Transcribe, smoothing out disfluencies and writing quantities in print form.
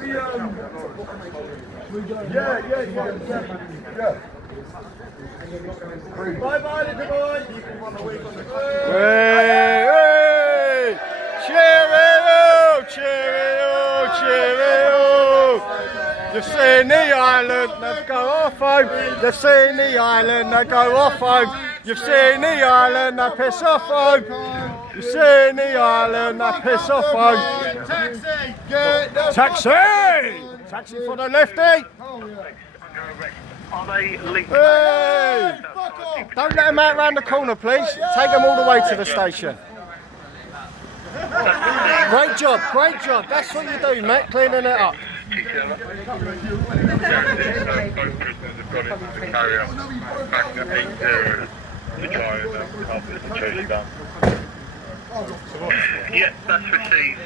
Yeah. Bye-bye, little boy. You can run away from the Hey! Cheerio! Cheerio! Cheerio! You've seen the island, now go off home. You've seen the island, now go off home. You've seen the island, now piss off home. You've seen the island, now piss off home. taxi! Taxi! Taxi for the lefty! Are they linked? Hey! Don't let them out round the corner, please. Take them all the way to the station. Great job, great job. That's what you do, mate, cleaning it up. Both prisoners have gone into the carrier back to 8-0 to try and help this chase down. Yes, that's received.